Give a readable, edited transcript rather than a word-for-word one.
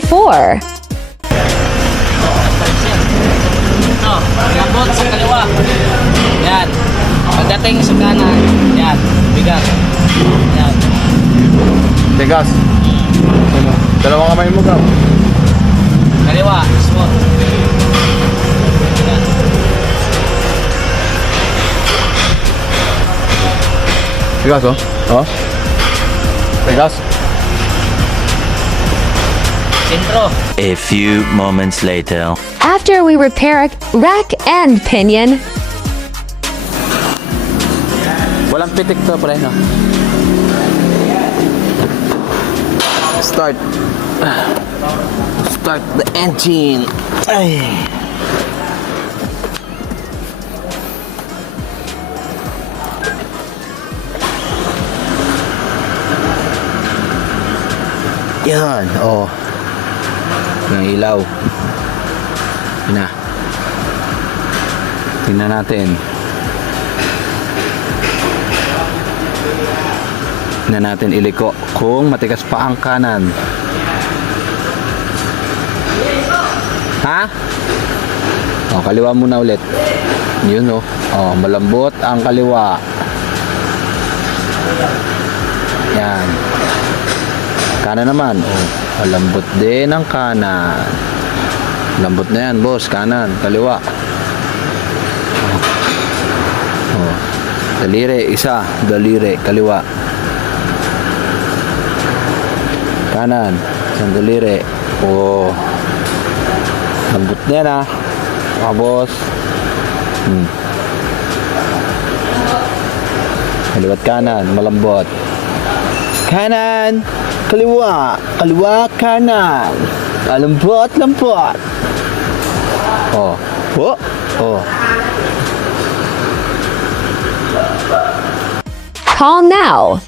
before. Malambot sa kaliwa. Yan. Pagdating sa kanan. Yan. Bigat. Yan. Tigas. Dalawang kamay mo ka. Kaliwa. Smooth. Yan. Tigas, oh. Oh. Tigas. Sentro. A few moments later. After we repair rack and pinion, Walang pitik to, pre, no? Start. Start the engine. Ay. Yan, oh. Yung ilaw. Yun na. Tingnan natin. Tingnan natin iliko kung matigas pa ang kanan. Ha? Oh, kaliwa muna ulit. Yun, oh. Oh, malambot ang kaliwa. Yan. Kanan naman. Oh, malambot din ang kanan. Lambot na yan, boss. Kanan, kaliwa. Oh. Daliri, isa. Daliri, kaliwa. Kanan, isang daliri. Oh. Lambot na yan, ah. Mga boss. Kaliwa't kanan, malambot. Kanan, kaliwa. Kaliwa, kanan. Lambot, lambot. Oh. Oh. Oh. call now.